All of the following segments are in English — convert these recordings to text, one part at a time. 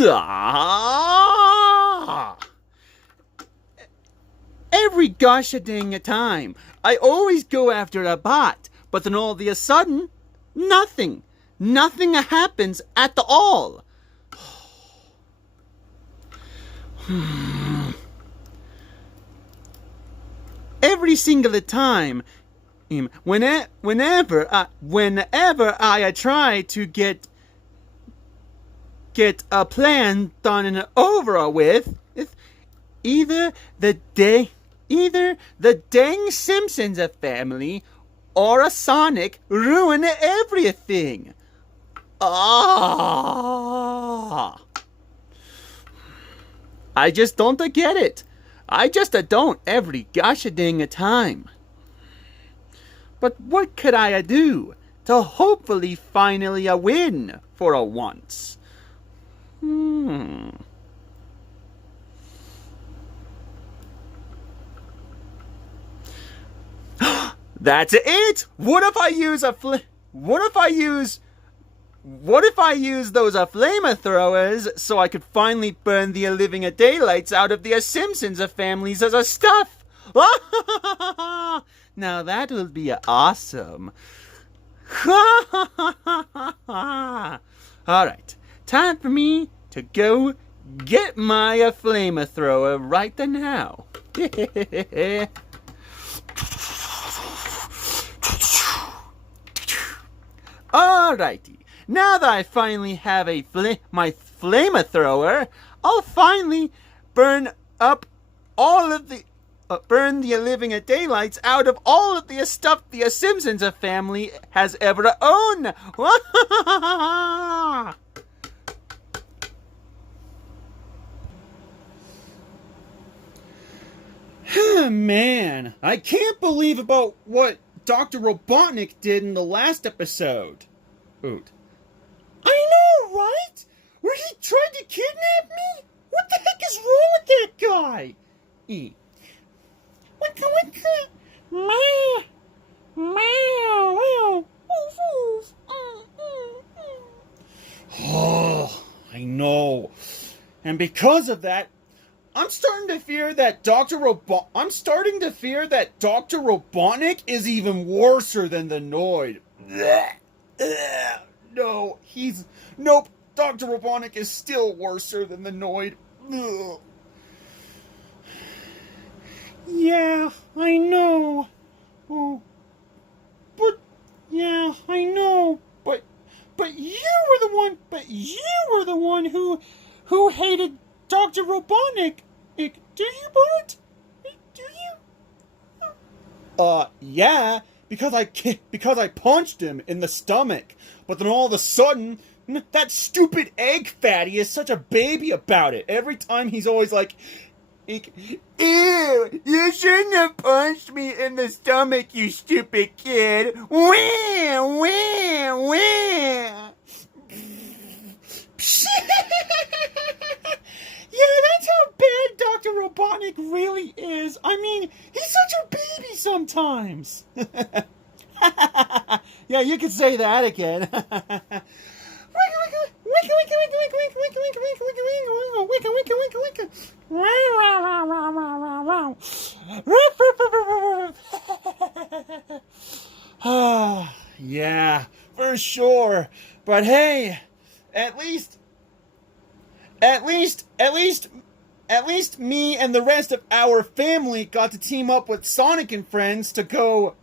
Ah! Every gosh dang time, I always go after a bot, but then all of a sudden, nothing. Nothing happens at all. Every single time, whenever I try to get a plan done and over with, either the dang Simpsons family or a Sonic ruin everything. Ah! I just don't get it. I just don't every gosh dang time. But what could I do to hopefully finally win for a once? That's it. What if I use those flamethrowers so I could finally burn the living daylights out of the Simpsons families as a stuff? Now that will be awesome. Alright, time for me to go get my flamethrower right now. Alrighty, now that I finally have my flamethrower, I'll finally burn up all of the burn the living daylights out of all of the stuff the Simpsons family has ever owned. Man, I can't believe about what Dr. Robotnik did in the last episode. Oot. I know, right? Where he tried to kidnap me? What the heck is wrong with that guy? E. Oh, I know. And because of that, I'm starting to fear that Dr. Robotnik is even worser than the Noid. Nope. Dr. Robotnik is still worser than the Noid. Ugh. Yeah, I know. Oh, but yeah, I know. But you were the one who hated Dr. Robotnik. Do you, Bart? Do you? Yeah, because I punched him in the stomach. But then all of a sudden, that stupid egg fatty is such a baby about it. Every time he's always like, ew, you shouldn't have punched me in the stomach, you stupid kid. Wah, wah, wah. Yeah, that's how bad Dr. Robotnik really is. I mean, he's such a baby sometimes. Yeah, you could say that again. Yeah, for sure. But hey, at least me and the rest of our family got to team up with Sonic and friends to go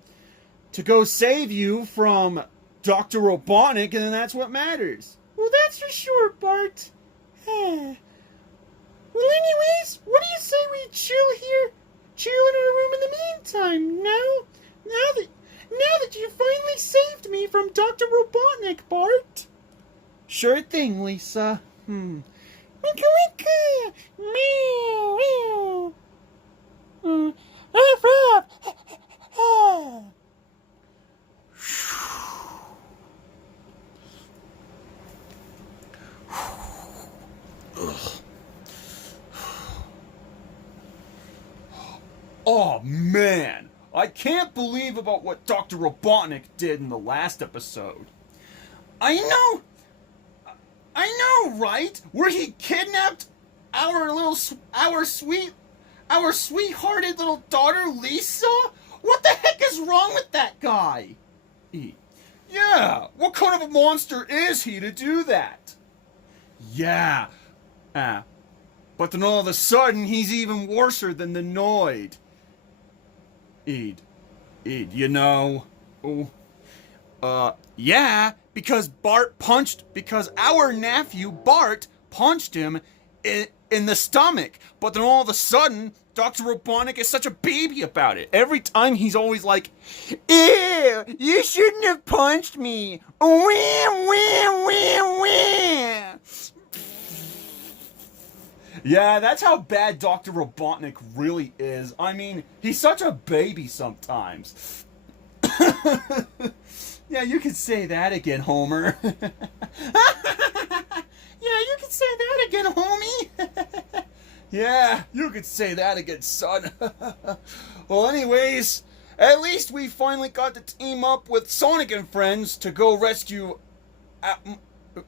save you from Dr. Robotnik, and that's what matters. Well, that's for sure, Bart. Well, anyways, what do you say we chill in our room in the meantime? Now that you finally saved me from Dr. Robotnik, Bart. Sure thing, Lisa. Wicka wicka! Meow meow! Ruff ruff! Oh man, I can't believe about what Dr. Robotnik did in the last episode. I know I know, right? Where he kidnapped our sweethearted little daughter Lisa? What the heck is wrong with that guy? Yeah, what kind of a monster is he to do that? Yeah, but then all of a sudden he's even worser than the Noid. You know. Yeah, because our nephew Bart punched him in the stomach. But then all of a sudden, Dr. Robotnik is such a baby about it. Every time he's always like, ew, you shouldn't have punched me. Wham, wham, wham, wham. Yeah, that's how bad Dr. Robotnik really is. I mean, he's such a baby sometimes. Yeah, you could say that again, Homer. Yeah, you could say that again, homie. Yeah, you could say that again, son. Well, anyways, at least we finally got to team up with Sonic and friends to go rescue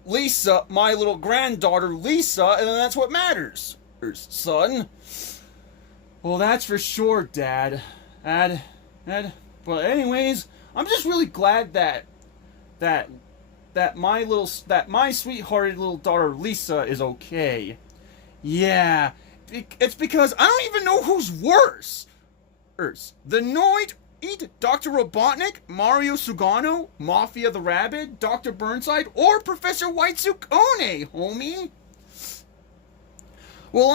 Lisa, my little granddaughter Lisa, and that's what matters, son. Well, that's for sure, Dad. But anyways, I'm just really glad that my sweethearted little daughter Lisa is okay. Yeah, it's because I don't even know who's worse. The Noid, Dr. Robotnik, Mario Sugano, Mafia the Rabbit, Dr. Burnside, or Professor White Sukone, homie. Well,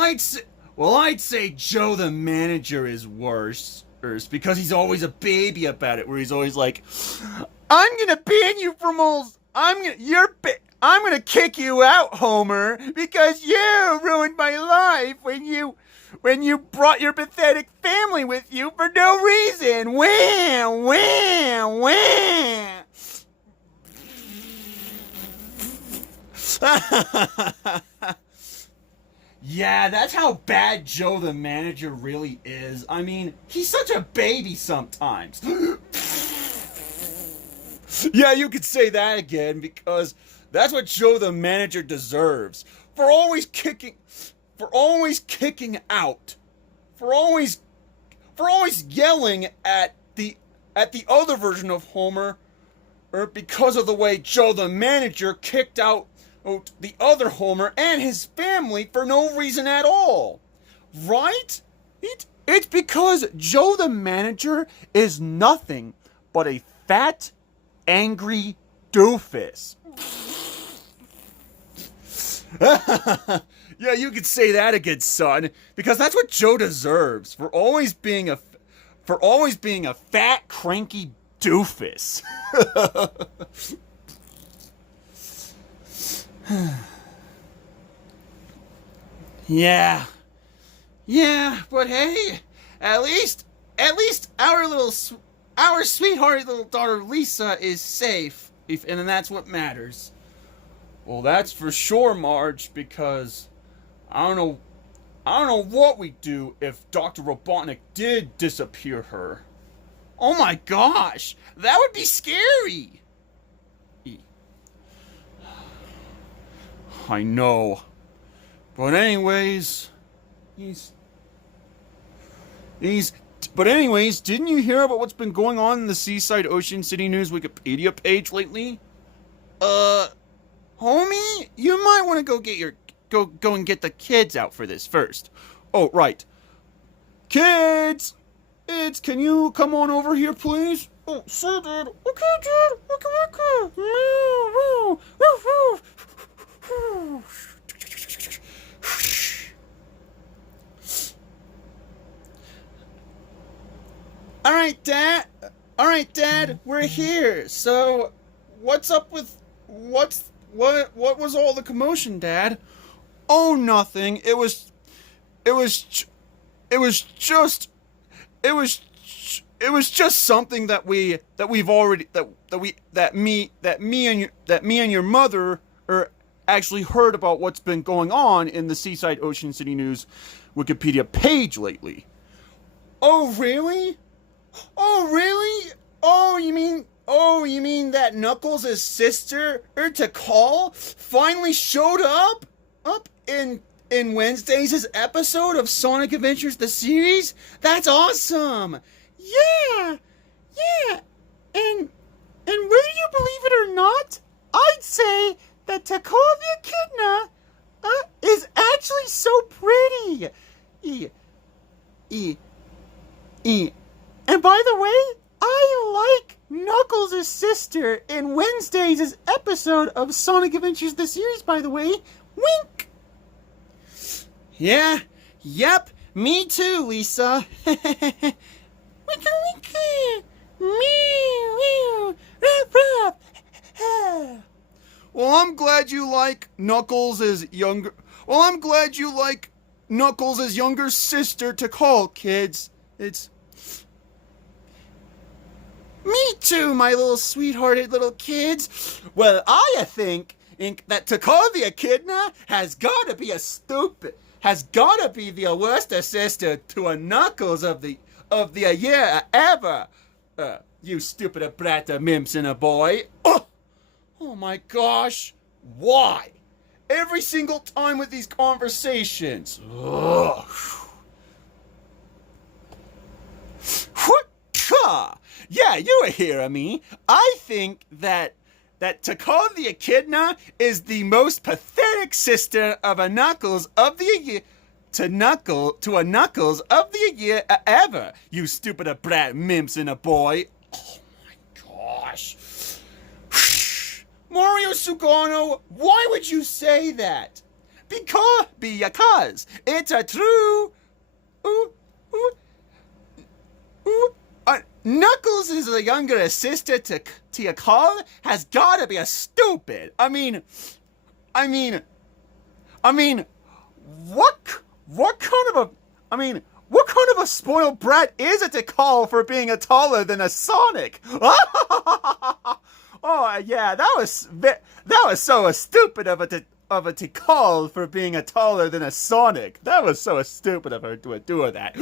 I'd say Joe the manager is worse. Because he's always a baby about it, where he's always like, I'm gonna ban you from all, I'm gonna kick you out, Homer, because you ruined my life when you brought your pathetic family with you for no reason. Wham, wham, wham. Yeah, that's how bad Joe the manager really is. I mean, he's such a baby sometimes. Yeah, you could say that again, because that's what Joe the manager deserves. For always kicking out. For always yelling at the other version of Homer, or because of the way Joe the manager kicked out the other Homer and his family for no reason at all. Right? It's because Joe the manager is nothing but a fat, angry doofus. Yeah, you could say that again, son, because that's what Joe deserves for always being a fat, cranky doofus. Yeah, but hey, at least our sweethearted little daughter Lisa is safe, and that's what matters. Well, that's for sure, Marge, because I don't know what we'd do if Dr. Robotnik did disappear her. Oh my gosh, that would be scary. I know. But anyways, didn't you hear about what's been going on in the Seaside Ocean City News Wikipedia page lately? Homie, you might want to go and get the kids out for this first. Oh, right. Kids, can you come on over here, please? Oh, sure, Dad. Okay, Dad. Okay. Woo, woo, woo. All right, Dad. We're here. So, what's up with what was all the commotion, Dad? Oh, nothing. It was just something that me and your mother actually heard about what's been going on in the Seaside Ocean City News Wikipedia page lately. Oh, really? Oh, you mean Oh, you mean that Knuckles' sister, Tikal, finally showed up in Wednesday's episode of Sonic Adventures the series? That's awesome! Yeah, yeah, and whether you believe it or not, I'd say that Tikal the Echidna is actually so pretty. And by the way, I like Knuckles' sister in Wednesday's episode of Sonic Adventures the series, by the way. Wink! Yeah, yep, me too, Lisa. Winky winky! Meow! Well, I'm glad you like Knuckles' younger... Well, I'm glad you like Knuckles' younger sister to call, kids. It's... Me too, my little sweethearted little kids. Well, I think that Tikal the Echidna has gotta be the worst sister to a Knuckles of the year ever. You stupid brat of Mimps a boy. Oh my gosh. Why? Every single time with these conversations. Ugh. Yeah, you were hearing me. I think that Tikal the Echidna is the most pathetic sister of a Knuckles of the year to a Knuckles of the year ever. You stupid brat Mimps a boy. Oh my gosh. Mario Sugano, why would you say that? Because it's a true Knuckles is a younger sister to Tikal has gotta be a stupid. I mean, what kind of a spoiled brat is it to call for being a taller than a Sonic? Oh yeah, that was so stupid of a to call for being a taller than a Sonic. That was so stupid of her to do that.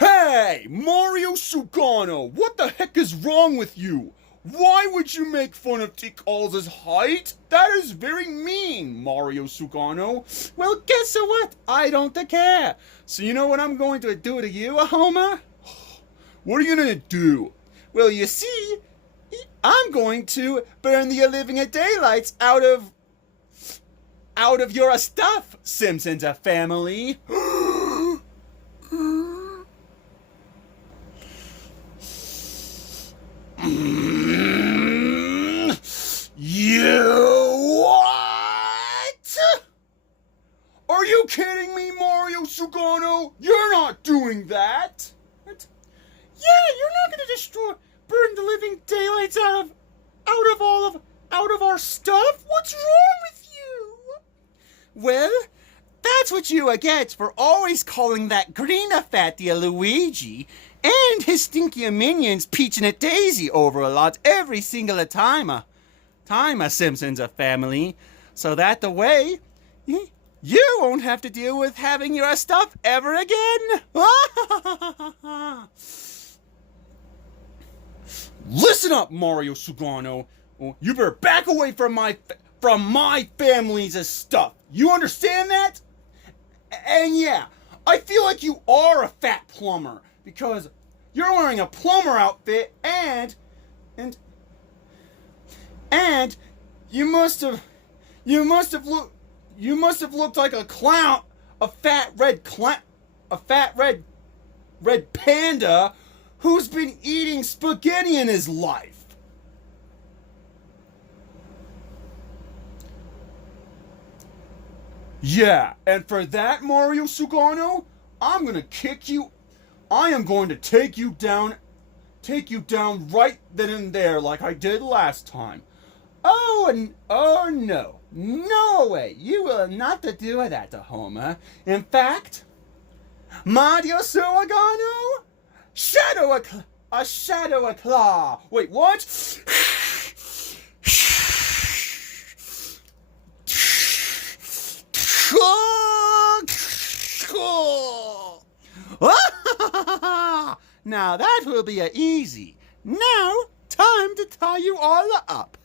Hey, Mario Sugano, what the heck is wrong with you? Why would you make fun of Tikal's height? That is very mean, Mario Sugano. Well, guess what? I don't care. So you know what I'm going to do to you, Homer? What are you going to do? Well, you see, I'm going to burn the living daylights out of your stuff, Simpsons family. You what? Are you kidding me, Mario Sugano? You're not doing that. What? Yeah, you're not gonna burn the living daylights out of our stuff. What's wrong with you? Well, that's what you get for always calling that green fatty Luigi and his stinky minions Peach and Daisy over a lot every single time a Simpsons family, so that the way you won't have to deal with having your stuff ever again. Listen up, Mario Sugano. You better back away from my family's stuff. You understand that? And yeah, I feel like you are a fat plumber because you're wearing a plumber outfit and you must have looked like a clown, a fat red panda who's been eating spaghetti in his life. Yeah, and for that, Mario Sugano, I'm gonna kick you. I am going to take you down right then and there like I did last time. Oh no. No way. You will not do that to Homer. In fact, Mario Sugano, a shadow claw. Wait, what? Now that will be easy. Now, time to tie you all up.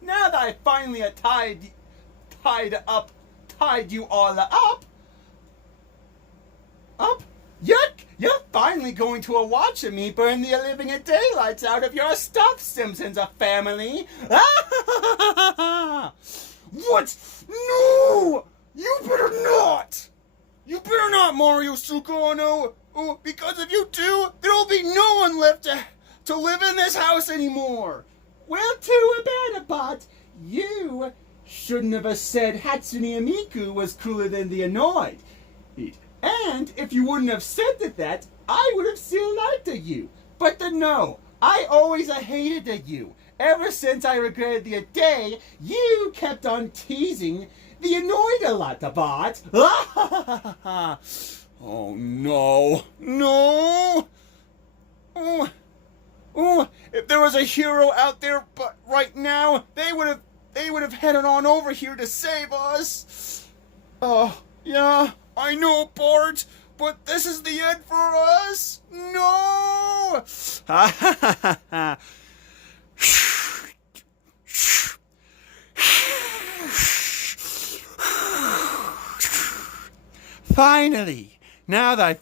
Now that I finally tied you all up, you're finally going to watch me burn the living daylights out of your stuff, Simpsons family. What? No! You better not! You better not, Mario Sugano! Oh, because if you do, there'll be no one left to live in this house anymore! Well, too bad, but you shouldn't have said Hatsune Miku was cooler than the Annoyed. And if you wouldn't have said that, I would have still liked you. But no, I always hated you. Ever since I regretted the day you kept on teasing the Annoyed a lot, but... Oh, no. No! Oh, if there was a hero out there but right now, they would have headed on over here to save us. Oh, yeah, I know, Bart, but this is the end for us. No! Finally, now that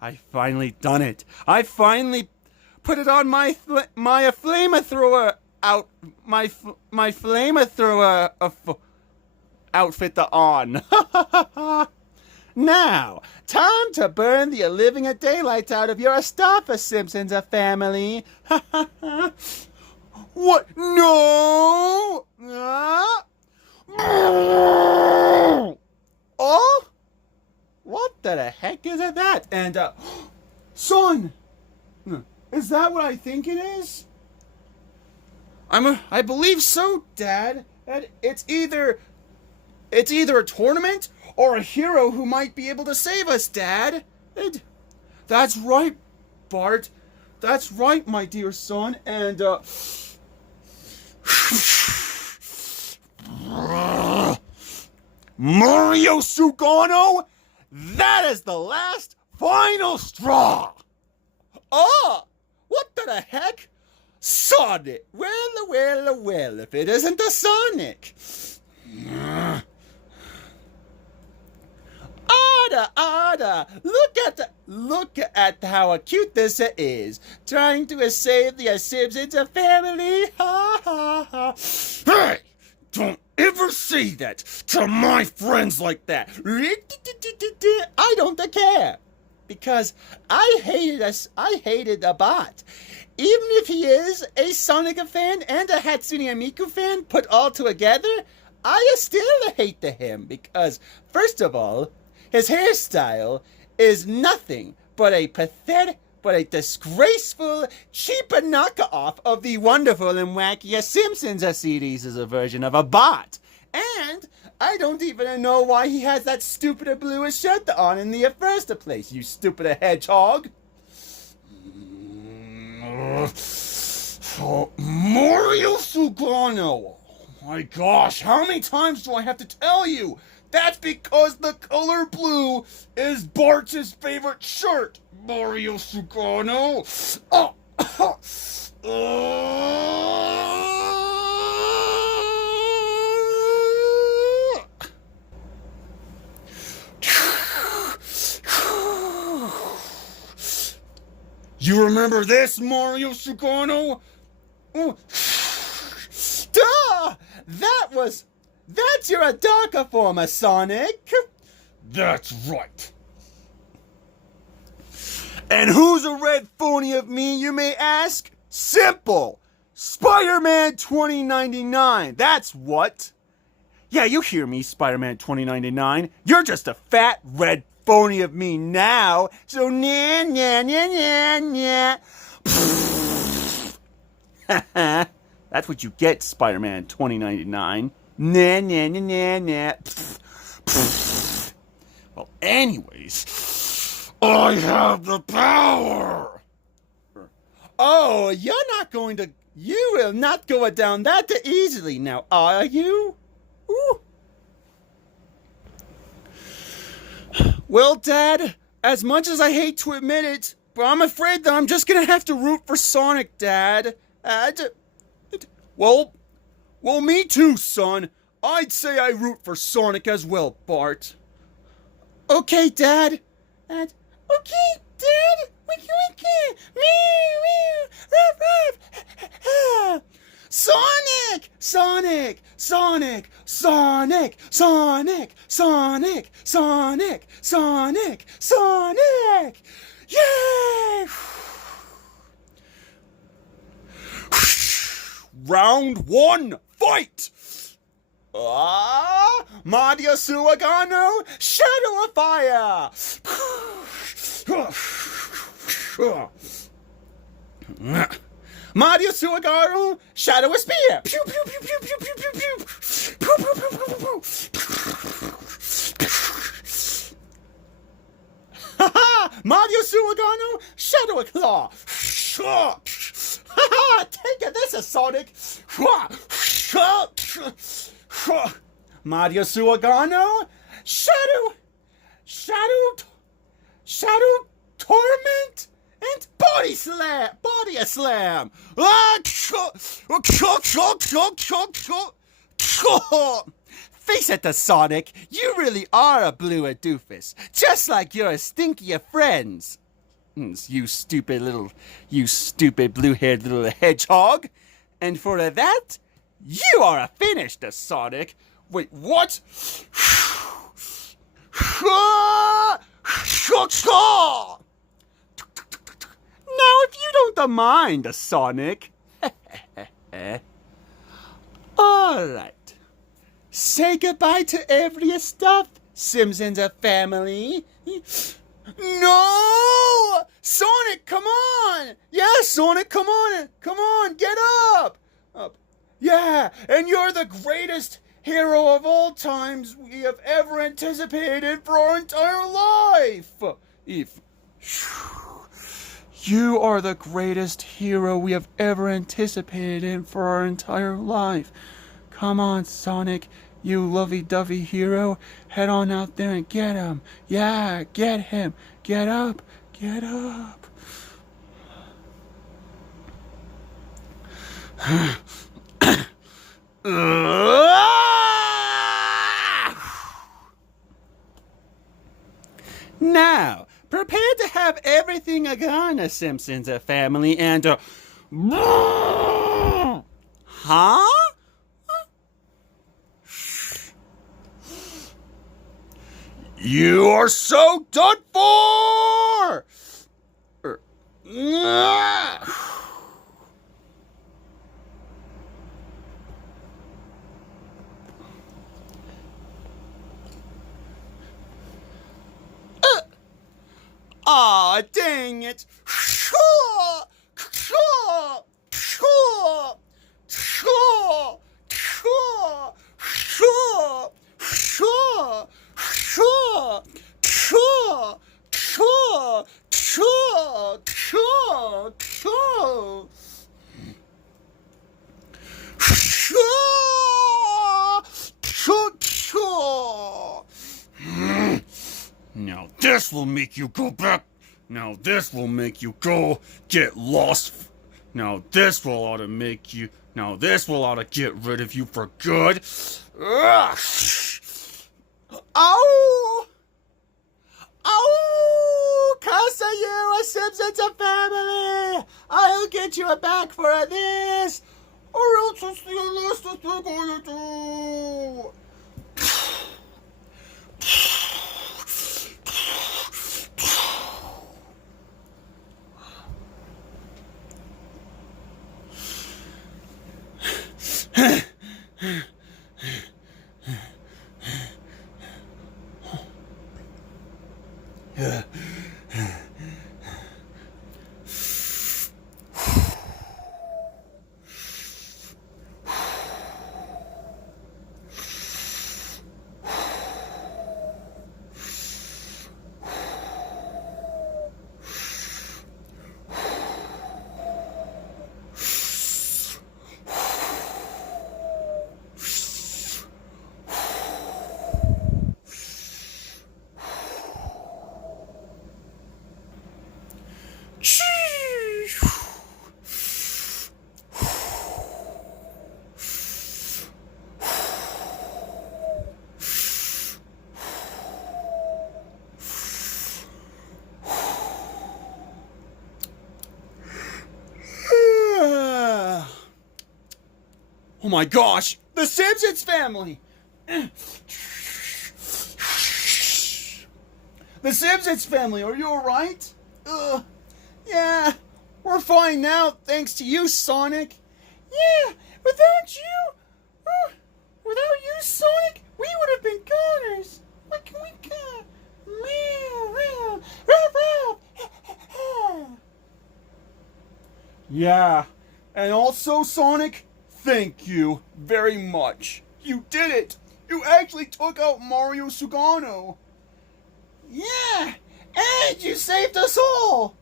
I finally done it. I finally put it on my flamethrower outfit on. Now, time to burn the living daylights out of your stuff, Simpsons family. What? No! Oh? What the heck is that? And, son! Is that what I think it is? I believe so, Dad. It's either a tournament or a hero who might be able to save us, Dad. That's right, Bart. That's right, my dear son. And Mario Sugano, that is the last final straw. Oh! What the heck? Sonic! Well, if it isn't a Sonic! Ada! Look at how cute this is! Trying to save the Simpsons family! Ha ha ha! Hey! Don't ever say that to my friends like that! I don't care! Because I hated the bot. Even if he is a Sonic fan and a Hatsune Miku fan put all together, I still hate him because, first of all, his hairstyle is nothing but a pathetic, but a disgraceful, cheap knockoff of the wonderful and wacky Simpsons series as a version of a bot. And I don't even know why he has that stupid blue shirt on in the first place, you stupid hedgehog. Mario Sugano! Oh my gosh, how many times do I have to tell you? That's because the color blue is Bart's favorite shirt, Mario Sugano. You remember this, Mario Sugano? Oh. Duh! That's your darker form, Sonic. That's right. And who's a red phony of me, you may ask? Simple. Spider-Man 2099. That's what. Yeah, you hear me, Spider-Man 2099. You're just a fat red phony of me now. So nah. That's what you get, Spider-Man 2099. Nah. Well, anyways, I have the power. Oh, you're not going You will not go down that easily now, are you? Ooh. Well, Dad, as much as I hate to admit it, but I'm afraid that I'm just gonna have to root for Sonic, Dad. Well, me too, son. I'd say I root for Sonic as well, Bart. Okay, Dad. Okay, Dad. We can. Sonic! Sonic! Sonic! Sonic! Sonic! Sonic! Sonic! Sonic! Sonic! Yay! Round one, fight! Mario Suagano, Shadow of Fire! Mario Suagano, Shadow of Spear! Pew pew pew pew pew pew pew pew! Pew pew pew pew pew pew! Haha! Mario Suagano, Shadow of Claw! Haha! Take this, Sonic! Mario Suagano, Shadow Torment, and Body Slam! Face it, Sonic, you really are a bluer doofus, just like your stinkier friends. You stupid blue-haired little hedgehog. And for that, you are a finished, Sonic. Wait, what? Now, if you don't mind, Sonic. Alright. Say goodbye to every stuffed Simpsons family. No! Sonic, come on! Yeah, Sonic, come on, get up! Yeah, and you're the greatest hero of all times we have ever anticipated for our entire life! You are the greatest hero we have ever anticipated for our entire life. Come on, Sonic, you lovey-dovey hero. Head on out there and get him. Yeah, get him. Get up. Get up. Now, prepare to have everything gone, Simpsons family, and huh? You are so done for! Aw, dang it! Now this will make you go back. Now this will make you go get lost. Now this will ought to make you. Now this will ought to get rid of you for good. Ugh. Ow! Ow! Cuss you, a Simpsons family! I'll get you back for this, or else it's the last thing I'm gonna do. Oh my gosh, the Simpsons family! The Simpsons family, are you alright? Yeah, we're fine now, thanks to you, Sonic. Yeah, without you, Sonic, we would have been goners. What can we do? Yeah, and also, Sonic, thank you very much. You did it! You actually took out Mario Sugano! Yeah, and you saved us all!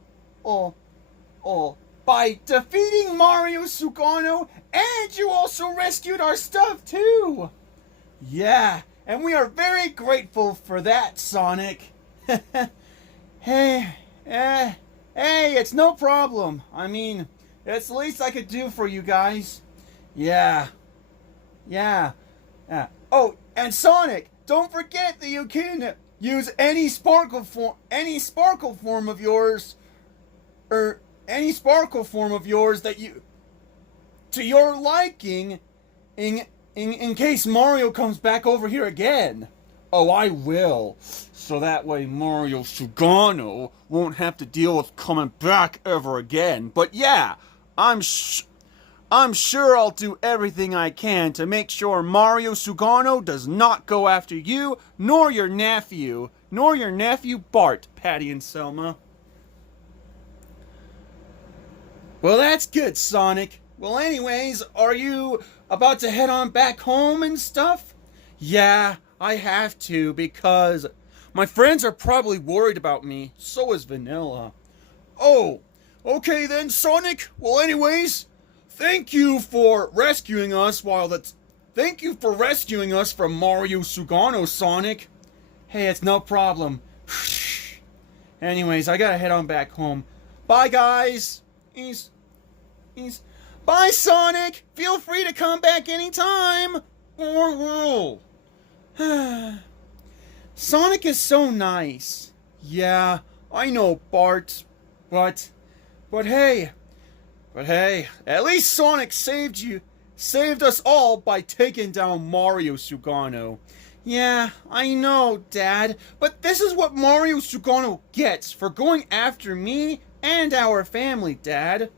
By defeating Mario Sugano, and you also rescued our stuff too! Yeah, and we are very grateful for that, Sonic. Hey, it's no problem. I mean, it's the least I could do for you guys. Yeah. Oh, and Sonic, don't forget that you can use any sparkle form of yours, or any sparkle form of yours that you, to your liking, in case Mario comes back over here again. Oh, I will. So that way Mario Sugano won't have to deal with coming back ever again. But yeah, I'm sure I'll do everything I can to make sure Mario Sugano does not go after you, nor your nephew Bart, Patty and Selma. Well, that's good, Sonic. Well, anyways, are you about to head on back home and stuff? Yeah, I have to, because my friends are probably worried about me. So is Vanilla. Oh, okay then, Sonic. Well, anyways, thank you for rescuing us from Mario Sugano, Sonic. Hey, it's no problem. Anyways, I gotta head on back home. Bye, guys. Bye, Sonic. Feel free to come back anytime. Sonic is so nice. Yeah, I know, Bart. But hey, at least Sonic saved us all by taking down Mario Sugano. Yeah, I know, Dad, but this is what Mario Sugano gets for going after me and our family, Dad.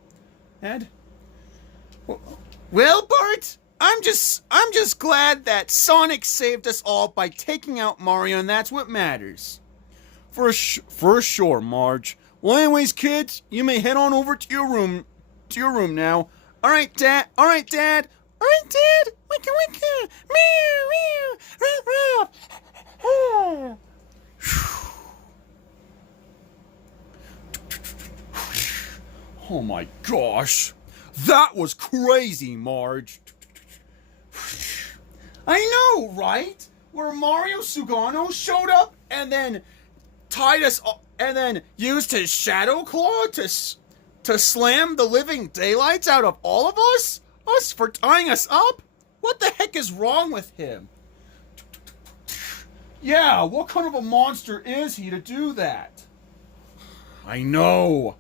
Well, Bart, I'm just glad that Sonic saved us all by taking out Mario, and that's what matters. For sure, Marge. Well, anyways, kids, you may head on over to your room now. All right, Dad. Wicka. Meow. Oh my gosh. That was crazy, Marge. I know, right? Where Mario Sugano showed up and then tied us up and then used his Shadow Claw to slam the living daylights out of all of us? Us for tying us up? What the heck is wrong with him? Yeah, what kind of a monster is he to do that? I know.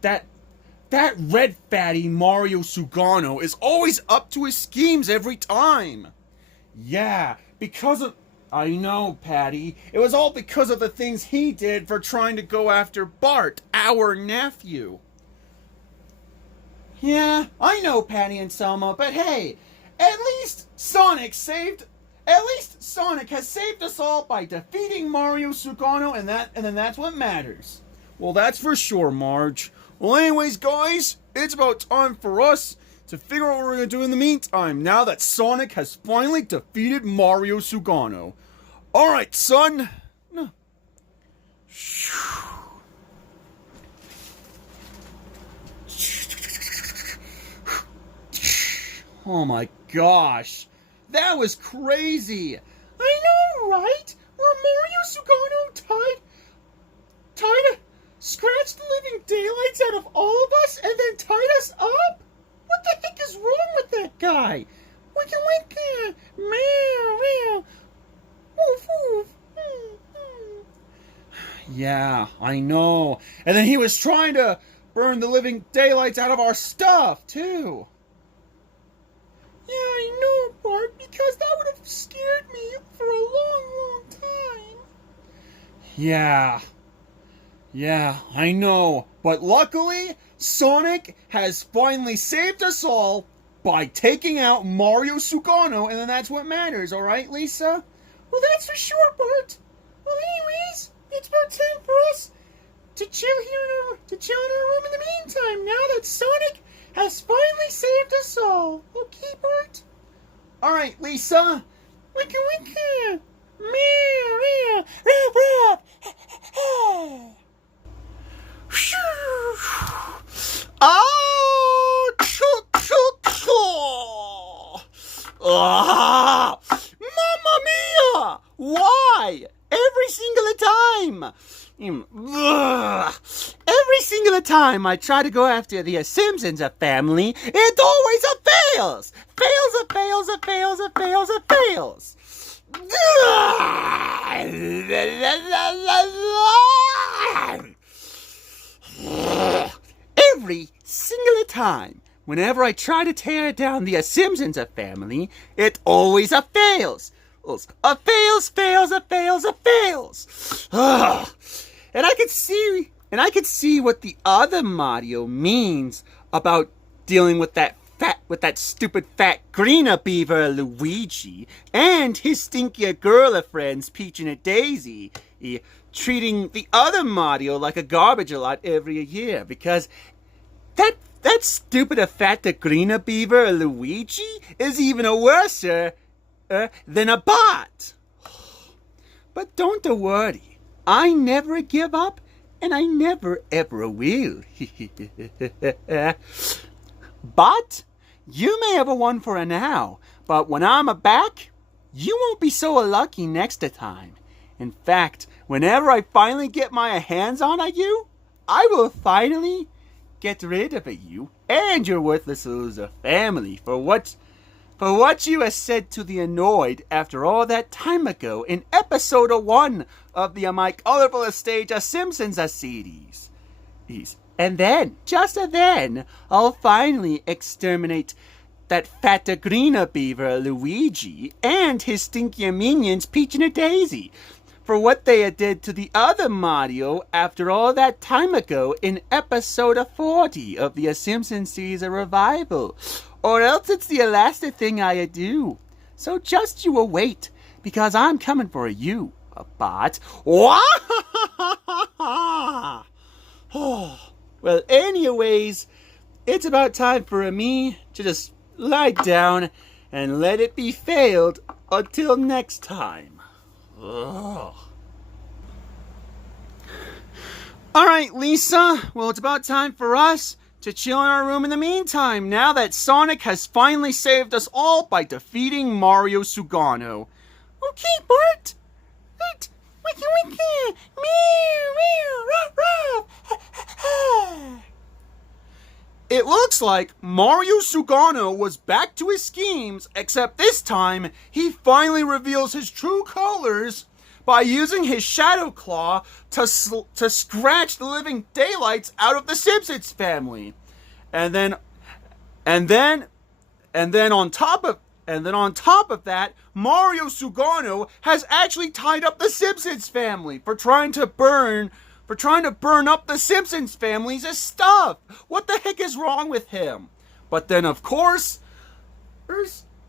That red fatty Mario Sugano is always up to his schemes every time. Yeah, I know, Patty. It was all because of the things he did for trying to go after Bart, our nephew. Yeah, I know, Patty and Selma, but hey, at least Sonic has saved us all by defeating Mario Sugano, and then that's what matters. Well, that's for sure, Marge. Well, anyways, guys, it's about time for us to figure out what we're going to do in the meantime, now that Sonic has finally defeated Mario Sugano. Alright, son. Oh my gosh. That was crazy. I know, right? Where Mario Sugano scratched the living daylights out of all of us and then tied us up? What the heck is wrong with that guy? Wicka. Meow. Woof woof. Yeah, I know. And then he was trying to burn the living daylights out of our stuff, too. Yeah, I know, Bart, because that would have scared me for a long, long time. Yeah, I know. But luckily, Sonic has finally saved us all by taking out Mario Sugano, and then that's what matters, alright, Lisa? Well, that's for sure, Bart. Well, anyways, it's about time for us to chill in our room in the meantime, now that Sonic has finally saved us all. Okay, Bart? Alright, Lisa. Wicka wicka. Meow, meow. Ruff, ruff. Oh, choo, choo, choo. Ah, Mamma Mia! Why? Every single time. Every single time I try to go after the Simpsons family, it always fails. Fails. Every single time, whenever I try to tear down the Simpsons family, it always fails. Fails. And I could see what the other Mario means about dealing with that stupid fat greener beaver Luigi and his stinkier girlfriends Peach and Daisy, treating the other Mario like a garbage a lot every year, because that stupid fat greener beaver Luigi is even worse than a bot. But don't worry, I never give up, and I never ever will. But you may have won for now, but when I'm back, you won't be so lucky next time. In fact, whenever I finally get my hands on you, I will finally get rid of you and your worthless loser family for what you have said to the annoyed after all that time ago in episode 1 of the My Colorful Stage of Simpsons series. And then, just then, I'll finally exterminate that fat greener beaver Luigi and his stinky minions Peach and Daisy for what they did to the other Mario after all that time ago in episode 40 of the Simpsons series revival. Or else it's the last thing I do. So just you wait, because I'm coming for you, bot. Well, anyways, it's about time for me to just lie down and let it be failed until next time. Alright, Lisa. Well, it's about time for us to chill in our room in the meantime, now that Sonic has finally saved us all by defeating Mario Sugano. Okay, Bart. Wait. Meow, ruff. It looks like Mario Sugano was back to his schemes, except this time he finally reveals his true colors by using his Shadow Claw to scratch the living daylights out of the Simpsons family. And then on top of that, Mario Sugano has actually tied up the Simpsons family for trying to burn up the Simpsons family's stuff. What the heck is wrong with him? But then, of course,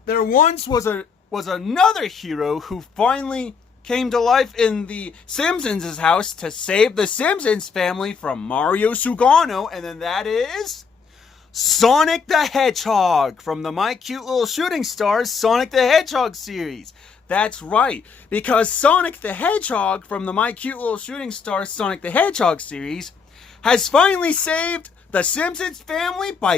there once was another hero who finally came to life in the Simpsons' house to save the Simpsons family from Mario Sugano, and then that is Sonic the Hedgehog from the My Cute Little Shooting Stars Sonic the Hedgehog series. That's right, because Sonic the Hedgehog from the My Cute Little Shooting Stars Sonic the Hedgehog series has finally saved the Simpsons family by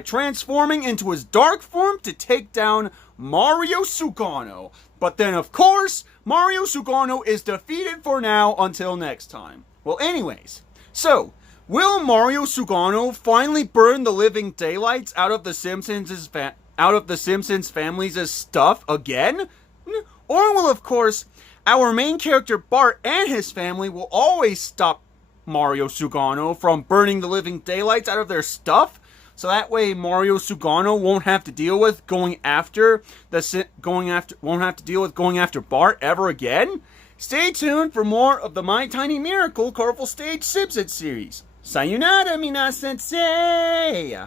transforming into his dark form to take down Mario Sugano. But then, of course, Mario Sugano is defeated for now until next time. Well, anyways, so will Mario Sugano finally burn the living daylights out of the Simpsons family's stuff again? Or will, of course, our main character Bart and his family will always stop Mario Sugano from burning the living daylights out of their stuff so that way Mario Sugano won't have to deal with going after Bart ever again? Stay tuned for more of the My Tiny Miracle Colorful Stage Simpsons series. Sayonara, mina sensei!